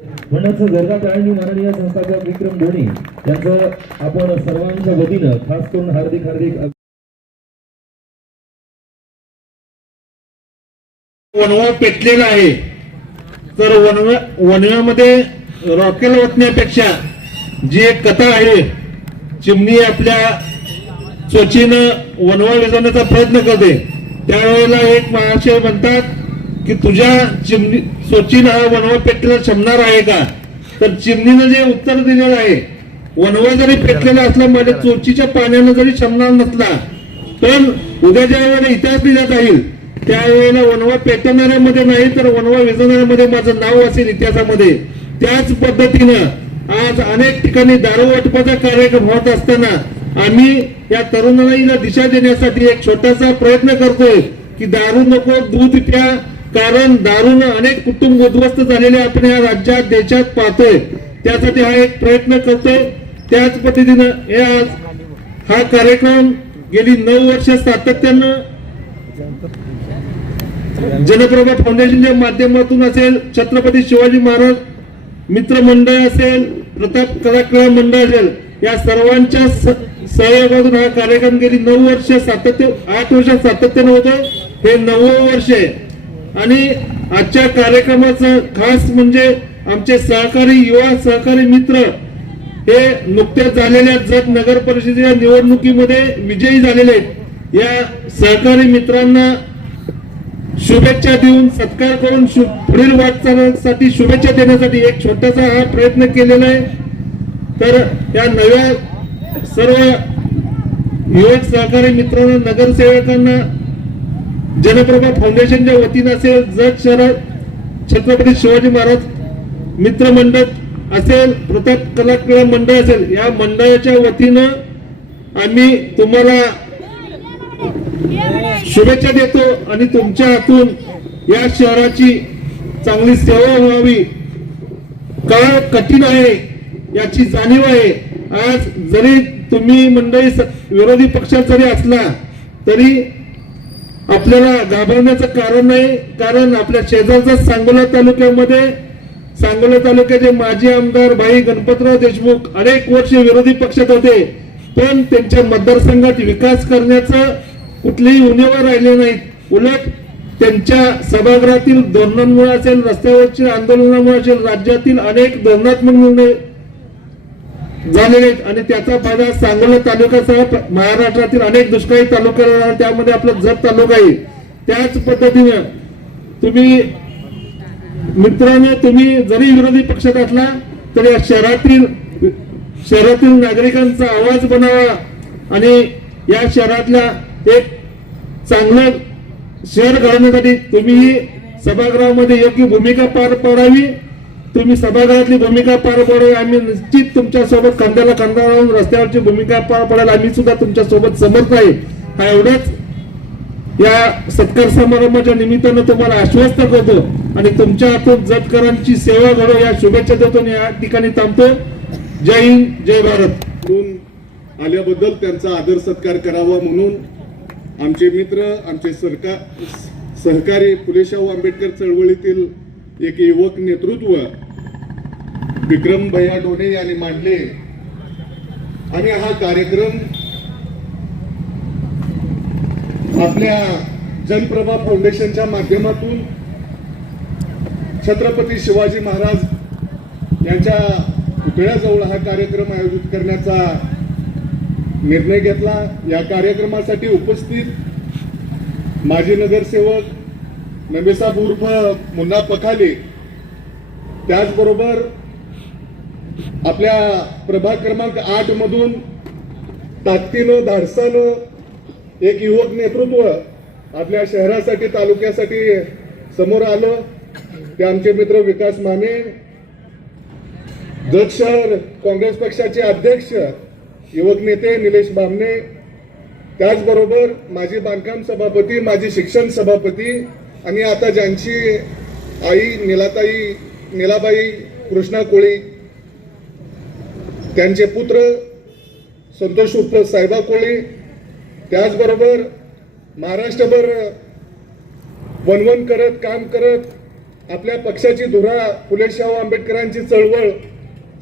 म्हणूनच जळगाव टाळणी माननीय संस्थापक विक्रम ढोणे यांचं आपण सर्वांच्या वतीनं खास करून हार्दिक वनवा पेटलेला आहे। तर वनव्यामध्ये रॉकेल ओतण्यापेक्षा जी एक कथा आहे, चिमणी आपल्या चोचीनं वनवा विझवण्याचा प्रयत्न करते, त्यावेळेला एक महाशय म्हणतात की तुझ्या चिमणी चोचीनं हा वनवा पेटलेला शमणार आहे का? तर चिमणीनं जे उत्तर दिलेलं आहे, वनवा जरी पेटलेला असला माझ्या चोचीच्या पाण्यानं जरी शमणार नसला, पण उद्या ज्या वेळेला इतिहास लिहिला जाईल त्यावेळेला वनवा पेटवणाऱ्यामध्ये नाही तर वनवा विझवणाऱ्यामध्ये माझं नाव असेल इतिहासामध्ये। त्याच पद्धतीनं आज अनेक ठिकाणी दारू वाटपाचा कार्यक्रम होत असताना आम्ही या तरुणाईला दिशा देण्यासाठी एक छोटासा प्रयत्न करतोय की दारू नको, दूध प्या, कारण दारूनं अनेक कुटुंब उद्ध्वस्त झालेले आपण या राज्यात देशात पाहतोय। त्यासाठी हा एक प्रयत्न करतोय। त्याच पद्धतीनं हे आज हा कार्यक्रम गेली 9 वर्ष सातत्यानं जनप्रभा फाउंडेशनच्या माध्यमातून असेल, छत्रपती शिवाजी महाराज मित्र मंडळ असेल, प्रताप कलाक्रीडा मंडळ असेल, या सर्वांच्या सहयोगातून हा कार्यक्रम गेली 9 वर्ष 8 वर्ष सातत्यानं होतोय। हे 9वं वर्ष आहे आणि आजच्या कार्यक्रमाचं खास म्हणजे आमचे सहकारी युवा सहकारी मित्र हे नुकत्याच झालेल्या जत नगर परिषदेच्या निवडणुकीमध्ये विजयी झालेले आहेत। या सहकारी मित्रांना शुभेच्छा देऊन सत्कार करून पुढील वाटचालीसाठी शुभेच्छा देण्यासाठी एक छोटासा हा प्रयत्न केलेला आहे। तर या नव्या सर्व युवक सहकारी मित्रांना, नगरसेवकांना, जनप्रभा फाउंडेशनच्या वतीनं असेल, जत शहरात छत्रपती शिवाजी महाराज मित्र मंडळ असेल, प्रताप कलाक्रीडा मंडळ असेल, या मंडळाच्या वतीनं आम्ही तुम्हाला शुभेच्छा देतो आणि तुमच्या हातून या शहराची चांगली सेवा व्हावी। काळ कठीण आहे याची जाणीव आहे। आज जरी तुम्ही मंडळी विरोधी पक्षात जरी असला तरी आपल्याला घाबरण्याचं कारण नाही, कारण आपल्या शेजारच्या सांगोला तालुक्याचे माजी आमदार भाई गणपतराव देशमुख अनेक वर्ष विरोधी पक्षात होते, पण त्यांच्या मतदारसंघात विकास करण्याचं कुठलेही उणेवा राहिले नाहीत। उलट त्यांच्या सभागृहातील धोरणांमुळे असेल, रस्त्यावरच्या आंदोलनामुळे असेल, राज्यातील अनेक धोरणात्मक निर्णय झालेले आहेत आणि त्याचा फायदा सांगोला तालुक्यासह महाराष्ट्रातील अनेक दुष्काळी तालुक्याला, त्यामध्ये आपला जत तालुका आहे। त्याच पद्धतीनं तुम्ही मित्रांनो, तुम्ही जरी विरोधी पक्षात असला तरी या शहरातील नागरिकांचा आवाज बनावा आणि या शहरातल्या एक चांगलं शहर घडवण्यासाठी तुम्ही सभागृहामध्ये योग्य भूमिका पार पाडावी। तुम्ही सभागृहातली भूमिका पार पाडावी, आम्ही निश्चित तुमच्या सोबत खांद्याला खांदा लावून रस्त्यावरची भूमिका पार पाडायला आम्ही सुद्धा तुमच्या सोबत समर्थ आहे। हा एवढंच या सत्कार समारंभाच्या निमित्तानं तुम्हाला आश्वस्त करतो आणि तुमच्या हातून जतकरांची सेवा घडो या शुभेच्छा देतो आणि या ठिकाणी थांबतो। जय हिंद, जय भारत। आल्याबद्दल त्यांचा आदर सत्कार करावा म्हणून आमचे मित्र, आमचे सहकारी फुलेशाहू आंबेडकर चळवळीतील एक युवक नेतृत्व विक्रम भैया ढोणे यांनी मांडले आणि हा कार्यक्रम आपल्या जनप्रभा फाउंडेशनच्या माध्यमातून छत्रपती शिवाजी महाराज यांच्या पुतळ्याजवळ हा कार्यक्रम आयोजित करण्याचा निर्णय घेतला। या कार्यक्रमासाठी उपस्थित माजी नगरसेवक नबेसाब उर्फ मुन्ना पखाले, त्याचबरोबर आपल्या प्रभाग क्रमांक 8 मधून ताकदीनं धाडसानं एक युवक नेतृत्व आपल्या शहरासाठी तालुक्यासाठी समोर आलं, ते आमचे मित्र विकास माने, जत शहर काँग्रेस पक्षाचे अध्यक्ष युवक नेते निलेश बामणे, त्याचबरोबर माजी बांधकाम सभापती, माजी शिक्षण सभापती आणि आता ज्यांची आई नीलाबाई कृष्णा कोळी, त्यांचे पुत्र संतोष उर्फ साहेबा कोळी, त्याचबरोबर महाराष्ट्रभर वनवन करत काम करत आपल्या पक्षाची धुरा फुले शाहू आंबेडकरांची चळवळ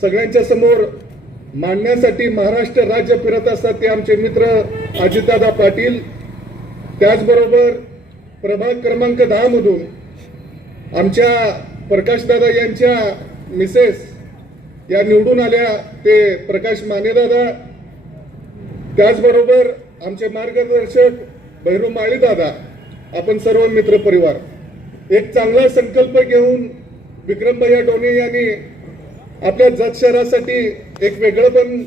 सगळ्यांच्या समोर मांडण्यासाठी महाराष्ट्र राज्य फिरत असतात ते आमचे मित्र अजितदादा पाटील. त्याचबरोबर प्रभाग क्रमांक 10 मधून आमच्या प्रकाशदादा यांच्या मिसेस या निवडून आल्या ते प्रकाश मानेदादा. त्याचबरोबर आमचे मार्गदर्शक भैरू माळी दादा. आपण सर्व मित्र परिवार एक चांगला संकल्प घेऊन विक्रमभैया डोणे यांनी आपल्या जत शहरासाठी एक वेगळं पण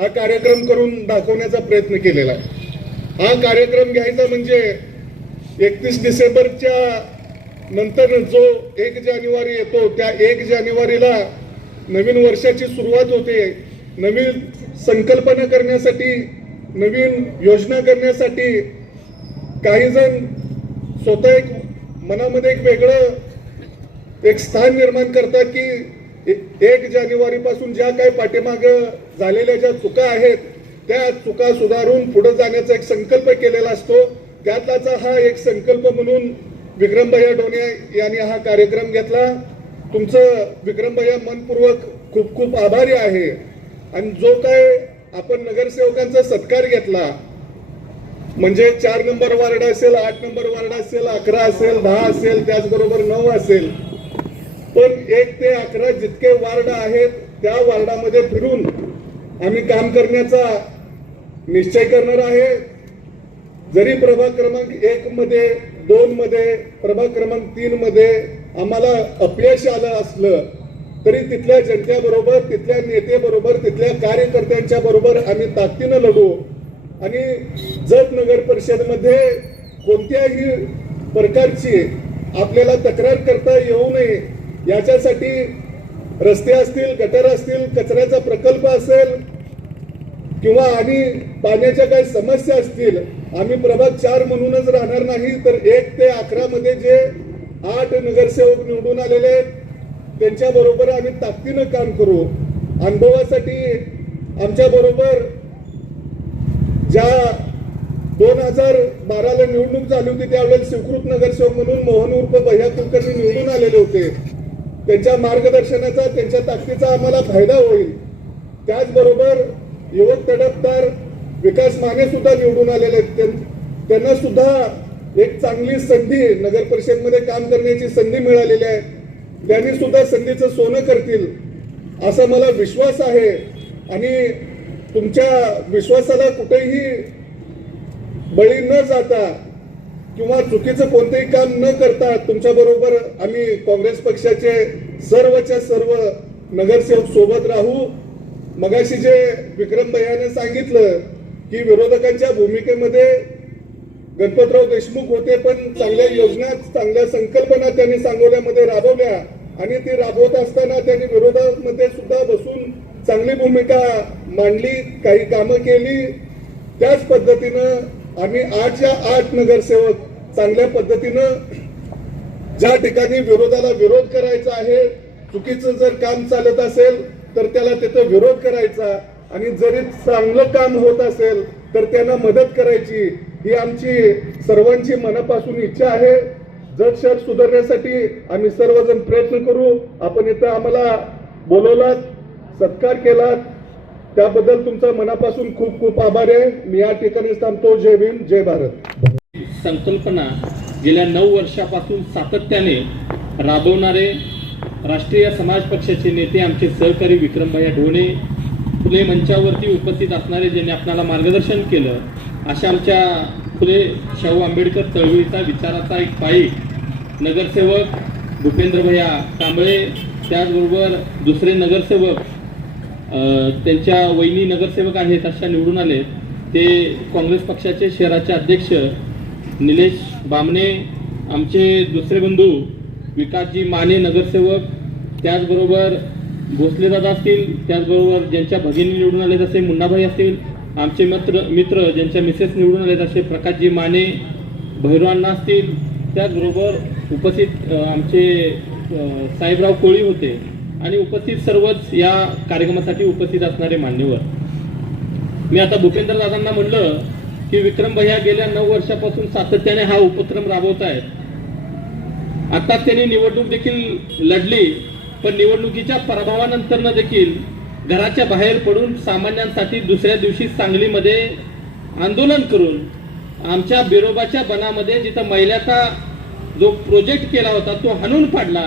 हा कार्यक्रम करून दाखवण्याचा प्रयत्न केलेला आहे. हा कार्यक्रम घ्यायचा म्हणजे 31 डिसेंबरच्या नंतर जो 1 जानेवारी येतो त्या 1 जानेवारीला नवीन वर्षाची सुरुवात होते. नवीन संकल्पना करण्यासाठी नवीन योजना करण्यासाठी काही जण स्वतः एक मनामध्ये एक वेगळं एक स्थान निर्माण करतात की 1 जानेवारी पासून ज्या काही पाठीमाग झालेल्या ज्या चुका आहेत त्या चुका सुधारून पुढे जाण्याचा एक संकल्प केलेला असतो. त्यातलाच हा एक संकल्प म्हणून विक्रमभैया डोणे यांनी हा कार्यक्रम घेतला. तुमचं विक्रमभैया मनपूर्वक खूप खूप आभारी आहे. आणि जो काय आपण नगरसेवकांचा सत्कार घेतला म्हणजे 4 नंबर वार्ड असेल, 8 नंबर वार्ड असेल, 11 असेल, 10 असेल, त्याचबरोबर 9 असेल, पण 1 ते 11 जितके वार्ड आहेत त्या वार्डामध्ये फिरून आम्ही काम करण्याचा निश्चय करणार आहे. जरी प्रभाग क्रमांक 1 मध्ये, 2 मध्ये, प्रभाग क्रमांक 3 मध्ये आम्हाला अपयश आलं असलं तरी तिथल्या जनतेबरोबर, तिथल्या नेतेबरोबर, तिथल्या कार्यकर्त्यांच्या बरोबर आम्ही ताकदीनं लढू. आणि जत नगर परिषदमध्ये कोणत्याही प्रकारची आपल्याला तक्रार करता येऊ नये याच्यासाठी रस्ते असतील, गटर असतील, कचऱ्याचा प्रकल्प असेल किंवा आणि पाण्याच्या काही समस्या असतील, आम्ही प्रभाग 4 म्हणूनच राहणार नाही तर 1 ते 11 मध्ये जे 8 नगरसेवक निवडून आलेले आहेत त्यांच्या बरोबर आम्ही ताकदीनं काम करू. अनुभवासाठी आमच्या बरोबर ज्या 2012ला निवडणूक झाली होती त्यावेळेला स्वीकृत नगरसेवक म्हणून मोहन उर्फ भैया कुलकर्णी निवडून आलेले होते. त्यांच्या मार्गदर्शनाचा, त्यांच्या ताकदीचा आम्हाला फायदा होईल. त्याचबरोबर युवक तडफदार विकास माने सुद्धा निवडून आलेले आहेत. त्यांना सुद्धा एक चांगली संधी नगर परिषदमध्ये काम करण्याची संधी मिळालेली आहे. त्यांनी सुद्धा संधीचं सोनं करतील असा मला विश्वास आहे. आणि तुमच्या विश्वासाला कुठेही बळी न जाता किंवा चुकीचं कोणतेही काम न करता तुमच्या बरोबर आम्ही काँग्रेस पक्षाचे सर्वच्या सर्व नगरसेवक सोबत राहू. मगाशी जे विक्रमभैयाने सांगितलं की विरोधकांच्या भूमिकेमध्ये गणपतराव देशमुख होते पण चांगल्या योजना, चांगल्या संकल्पना त्यांनी सांगोल्यामध्ये राबवल्या आणि ती राबवत असताना त्यांनी विरोधामध्ये सुद्धा बसून चांगली भूमिका मांडली, काही कामं केली. त्याच पद्धतीनं आम्ही 8च्या 8 नगरसेवक चांगल्या पद्धतीनं ज्या ठिकाणी विरोधाला विरोध करायचा आहे, चुकीचं जर काम चालत असेल तर त्याला तिथं विरोध करायचा आणि जरी चांगलं काम होत असेल तर त्यांना मदत करायची ही आमची सर्वांची मनापासून इच्छा आहे. जत शहर सुधारण्यासाठी आम्ही सर्वजण प्रयत्न करू. आपण इथं आम्हाला बोलवलात, सत्कार केलात त्याबद्दल तुमचा मनापासून खूप खूप आभार आहे. मी या ठिकाणी थांबतो. जय भीम, जय भारत. संकल्पना गेल्या 9 वर्षापासून सातत्याने राबवणारे राष्ट्रीय समाज पक्षाचे नेते आमचे सहकारी विक्रमभैया डोणे, फुले मंचावरती उपस्थित असणारे ज्यांनी आपल्याला मार्गदर्शन केलं अशा आमच्या फुले शाहू आंबेडकर चळवळीचा विचाराचा एक पाईक नगरसेवक भूपेंद्रभैया कांबळे, त्याचबरोबर दुसरे नगरसेवक त्यांच्या वहिनी नगरसेवक आहेत अशा निवडून आले ते काँग्रेस पक्षाचे शहराचे अध्यक्ष निलेश बामणे, आमचे दुसरे बंधू विकासजी माने नगरसेवक, त्याचबरोबर भोसलेदादा असतील, त्याचबरोबर ज्यांच्या भगिनी निवडून आले तसे मुन्नाभाई असतील, आमचे मित्र ज्यांच्या मिसेस निवडून आले तसे प्रकाशजी माने, भैरवांना असतील, त्याचबरोबर उपस्थित आमचे साहेबराव कोळी होते आणि उपस्थित सर्वच या कार्यक्रमासाठी उपस्थित असणारे मान्यवर. मी आता भूपेंद्र दादांना म्हणलं की विक्रमभैया गेल्या 9 वर्षापासून सातत्याने हा उपक्रम राबवत आहेत आता त्यांनी निवडणूक देखील लढली, पण निवडणुकीच्या पराभवानंतर देखील घराच्या बाहेर पडून सामान्यांसाठी दुसऱ्या दिवशी सांगलीमध्ये आंदोलन करून आमच्या बिरोबाच्या बनामध्ये जिथं महिलाचा जो प्रोजेक्ट केला होता तो हाणून पाडला.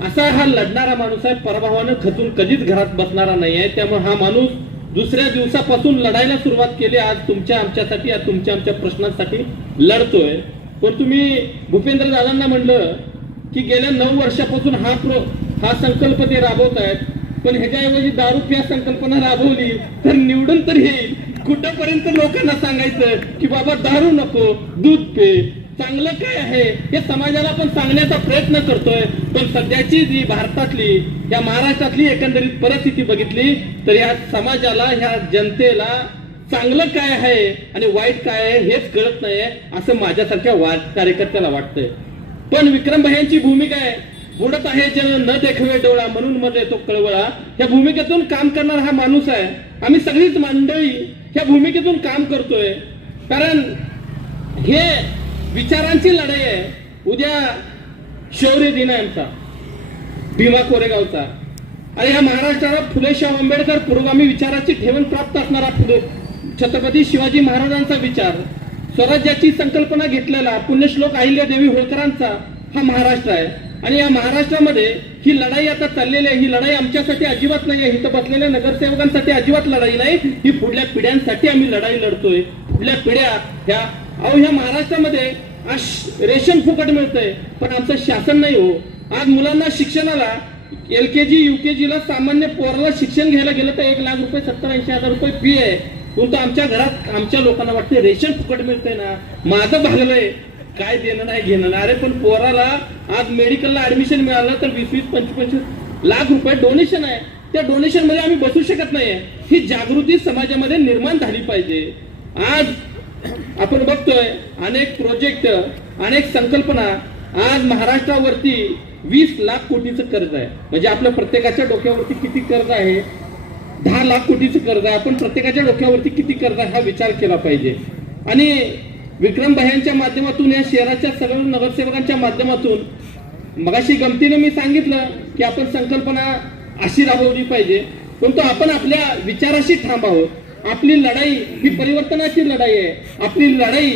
असा हा लढणारा माणूस आहे, पराभवानं खचून कधीच घरात बसणारा नाही आहे. त्यामुळे हा माणूस दुसऱ्या दिवसापासून लढायला सुरुवात केली. आज तुमच्या आमच्यासाठी, आज तुमच्या आमच्या प्रश्नांसाठी लढतोय. पण तुम्ही भूपेंद्र दादांना म्हणलं की गेल्या 9 वर्षापासून हा संकल्प ते राबवत आहेत, पण ह्याच्याऐवजी दारू प्या संकल्पना राबवली तर निवडून तर येईल. कुठपर्यंत लोकांना सांगायचं की बाबा दारू नको, दूध पे, चांगलं काय आहे हे समाजाला पण सांगण्याचा प्रयत्न करतोय. पण सध्याची जी भारतातली, या महाराष्ट्रातली एकंदरीत परिस्थिती बघितली तर या समाजाला, ह्या जनतेला चांगलं काय आहे आणि वाईट काय आहे हेच कळत नाहीये असं माझ्यासारख्या कार्यकर्त्याला वाटतंय. पण विक्रम भाईंची भूमिका आहे, बुडत आहे जन न देखवे डोळा म्हणून मध्ये तो कळवळा. या भूमिकेतून काम करणारा हा माणूस आहे. आम्ही सगळीच मंडळी ह्या भूमिकेतून काम करतोय, कारण हे विचारांची लढाई आहे. उद्या शौर्य दिन आहे आमचा भीमा कोरेगावचा, आणि ह्या महाराष्ट्राला फुले शाहू आंबेडकर पुरोगामी विचाराची ठेवण प्राप्त असणारा छत्रपती शिवाजी महाराजांचा विचार, स्वराज्याची संकल्पना घेतलेला पुण्यश्लोक अहिल्यादेवी होळकरांचा हा महाराष्ट्र आहे. आणि या महाराष्ट्रामध्ये ही लढाई आता चाललेली आहे. ही लढाई आमच्यासाठी अजिबात नाही आहे, इथं बसलेल्या नगरसेवकांसाठी अजिबात लढाई नाही, ही पुढल्या पिढ्यांसाठी आम्ही लढाई लढतोय. पुढल्या पिढ्या ह्या महाराष्ट्रामध्ये आज रेशन फुकट मिळतंय, पण आमचं शासन नाही हो. आज मुलांना शिक्षणाला LKG UKG ला सामान्य पोराला शिक्षण घ्यायला गेलं तर 1 लाख रुपये 70-80 हजार रुपये फी आहे. परंतु आमच्या घरात आमच्या लोकांना वाटतं रेशन फुकट मिळतंय ना, माझं भागलंय, काय देणं नाही घेणं नाही. अरे पण पोराला आज मेडिकलला ऍडमिशन मिळालं तर 20-25 लाख रुपये डोनेशन आहे. त्या डोनेशन मध्ये आम्ही बसू शकत नाहीये. ही जागृती समाजामध्ये निर्माण झाली पाहिजे. आज आपण बघतोय अनेक प्रोजेक्ट, अनेक संकल्पना. आज महाराष्ट्रावरती 20 लाख कोटीचं कर्ज आहे. म्हणजे आपल्या प्रत्येकाच्या डोक्यावरती किती कर्ज आहे? 10 लाख कोटीचं कर्ज आहे. आपण प्रत्येकाच्या डोक्यावरती किती कर्ज आहे हा विचार केला पाहिजे. आणि विक्रम भाईंच्या माध्यमातून, या शहराच्या सर्व नगरसेवकांच्या माध्यमातून मगाशी गमतीने मी सांगितलं की आपण संकल्पना अशी राबवली पाहिजे, परंतु आपण आपल्या विचाराशी ठामावं. आपली लढाई ही परिवर्तनाची लढाई आहे. आपली लढाई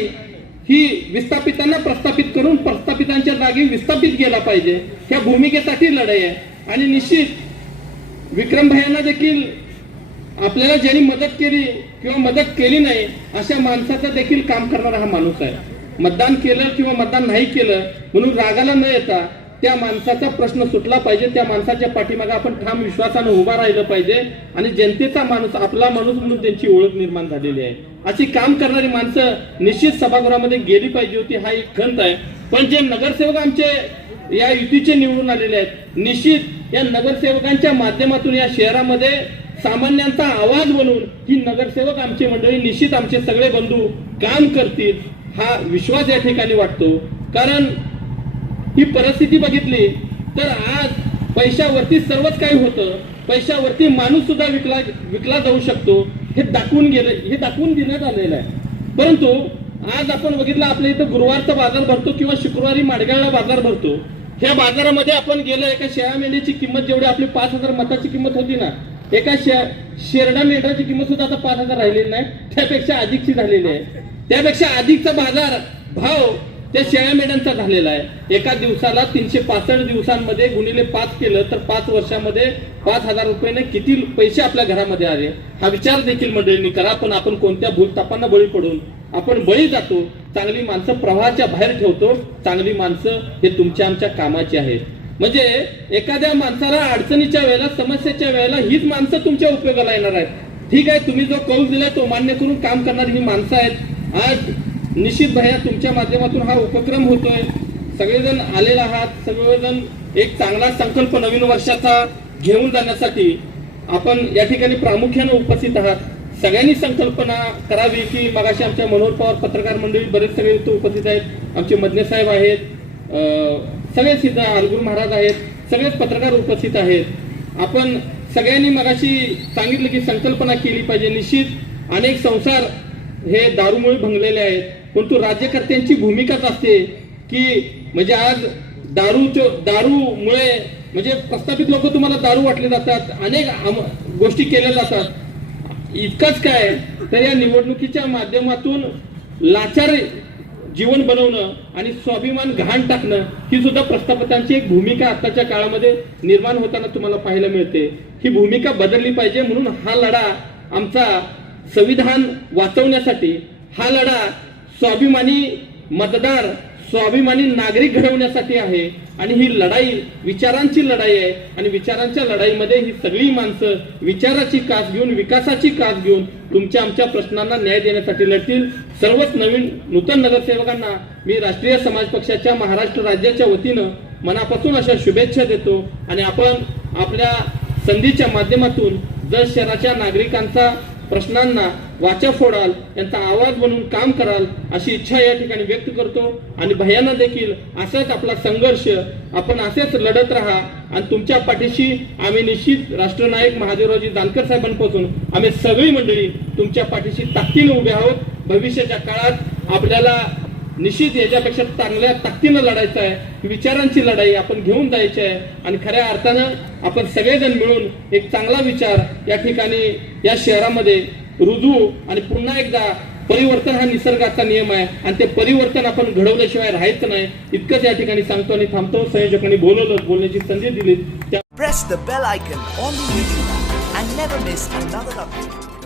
ही विस्थापितांना प्रस्थापित करून प्रस्थापितांच्या जागी विस्थापित केला पाहिजे, ह्या भूमिकेसाठी लढाई आहे. आणि निश्चित विक्रम भाईंना देखील आपल्याला ज्यांनी मदत केली किंवा मदत केली नाही अशा माणसाचं देखील काम करणारा हा माणूस आहे. मतदान केलं किंवा मतदान नाही केलं म्हणून रागाला न येता त्या माणसाचा प्रश्न सुटला पाहिजे. त्या माणसाच्या पाठीमागे आपण ठाम विश्वासानं उभा राहिलं पाहिजे. आणि जनतेचा माणूस, आपला माणूस म्हणून त्यांची ओळख निर्माण झालेली आहे. अशी काम करणारी माणसं निश्चित सभागृहामध्ये गेली पाहिजे होती, हा एक खंत आहे. पण जे नगरसेवक आमचे या युतीचे निवडून आलेले आहेत, निश्चित या नगरसेवकांच्या माध्यमातून या शहरामध्ये सामान्यांचा आवाज बनवून ही नगरसेवक आमची मंडळी, निश्चित आमचे सगळे बंधू काम करतील, हा विश्वास या ठिकाणी वाटतो. कारण ही परिस्थिती बघितली तर आज पैशावरती सर्वच काही होतं. पैशावरती माणूस सुद्धा विकला जाऊ शकतो, हे दाखवून देण्यात आलेलं आहे. परंतु आज आपण बघितलं, आपल्या इथं गुरुवारचा बाजार भरतो किंवा शुक्रवारी माडगाळला बाजार भरतो. ह्या बाजारामध्ये आपण गेलो, एका शेळ्या मेंढीची किंमत जेवढी आपली 5,000 मताची किंमत होती ना, एका शेरडा मेंढराची किंमत सुद्धा आता 5,000 राहिलेली नाही, त्यापेक्षा अधिकची झालेली आहे. त्यापेक्षा अधिकचा बाजार भाव त्या शेळ्या मेंढ्यांचा झालेला आहे. एका दिवसाला 365 दिवसांमध्ये गुणिले 5 केलं तर 5 वर्षामध्ये 5,000 रुपयाने किती पैसे आपल्या घरामध्ये आले, हा विचार देखील मंडळींनी करा. पण आपण कोणत्या भूलतापांना बळी पडून आपण बळी जातो. चांगली माणसं प्रवाहाच्या बाहेर ठेवतो. चांगली माणसं हे तुमच्या आमच्या कामाची आहेत. म्हणजे एखाद्या माणसाला अडचणीच्या वेळेला, समस्येच्या वेळेला हीच माणसं तुमच्या उपयोगाला येणार आहेत. ठीक आहे, तुम्ही जो कौल दिला तो मान्य करून काम करणारी ही माणसं आहेत. आज निश्चित भैया तुमच्या माध्यमातून हा उपक्रम होतोय. सगळेजण आलेले आहात, सगळेजण एक चांगला संकल्प नवीन वर्षाचा घेऊन जाण्यासाठी आपण या ठिकाणी प्रामुख्याने उपस्थित आहात. सगळ्यांनी संकल्पना करावी की मगाशी आमच्या मनोहर पवार पत्रकार मंडळी बरेच सगळे इथे उपस्थित आहेत, आमचे मदने साहेब आहेत, सगळेच इथं आलगुर महाराज आहेत, सगळेच पत्रकार उपस्थित आहेत. आपण सगळ्यांनी मगाशी सांगितलं की संकल्पना केली पाहिजे. निश्चित अनेक संसार हे दारूमुळे भंगलेले आहेत, परंतु राज्यकर्त्यांची भूमिकाच असते की म्हणजे आज दारूमुळे म्हणजे प्रस्थापित लोक तुम्हाला दारू वाटले जातात, अनेक गोष्टी केल्या जातात. इतकंच काय तर या निवडणुकीच्या माध्यमातून लाचार जीवन बनवणं आणि स्वाभिमान घाण टाकणं ही सुद्धा प्रस्थापितांची एक भूमिका आताच्या काळामध्ये निर्माण होताना तुम्हाला पाहायला मिळते. ही भूमिका बदलली पाहिजे. म्हणून हा लढा आमचा संविधान वाचवण्यासाठी, हा लढा स्वाभिमानी मतदार, स्वाभिमानी नागरिक घडवण्यासाठी आहे. आणि ही लढाई विचारांची लढाई आहे. आणि विचारांच्या लढाईमध्ये ही सगळी माणसं विचाराची कास घेऊन, विकासाची कास घेऊन तुमच्या आमच्या प्रश्नांना न्याय देण्यासाठी लढतील. सर्वच नूतन नगरसेवकांना मी राष्ट्रीय समाज पक्षाच्या महाराष्ट्र राज्याच्या वतीनं मनापासून अशा शुभेच्छा देतो. आणि आपण आपल्या संधीच्या माध्यमातून जर शहराच्या नागरिकांचा प्रश्नांना वाचा फोडाल, त्यांचा आवाज बनवून काम कराल अशी इच्छा या ठिकाणी व्यक्त करतो. आणि भैयांना देखील असाच आपला संघर्ष, आपण असेच लढत राहा. आणि तुमच्या पाठीशी आम्ही निश्चित राष्ट्रनायक महादेवरावजी जानकर साहेबांपासून आम्ही सगळी मंडळी तुमच्या पाठीशी ताकदीने उभे आहोत. भविष्याच्या काळात आपल्याला निश्चित याच्यापेक्षा चांगल्या ताकदीनं लढायचं आहे. विचारांची लढाई आपण घेऊन जायची आहे. आणि खऱ्या अर्थानं आपण सगळेजण मिळून एक चांगला विचार या ठिकाणी या शहरामध्ये रुजू. आणि पुन्हा एकदा परिवर्तन हा निसर्गाचा नियम आहे आणि ते परिवर्तन आपण घडवल्याशिवाय राहायचं नाही. इतकंच या ठिकाणी सांगतो आणि थांबतो. संयोजकांनी बोलण्याची संधी दिली. Press the bell icon on the YouTube app and never miss another update.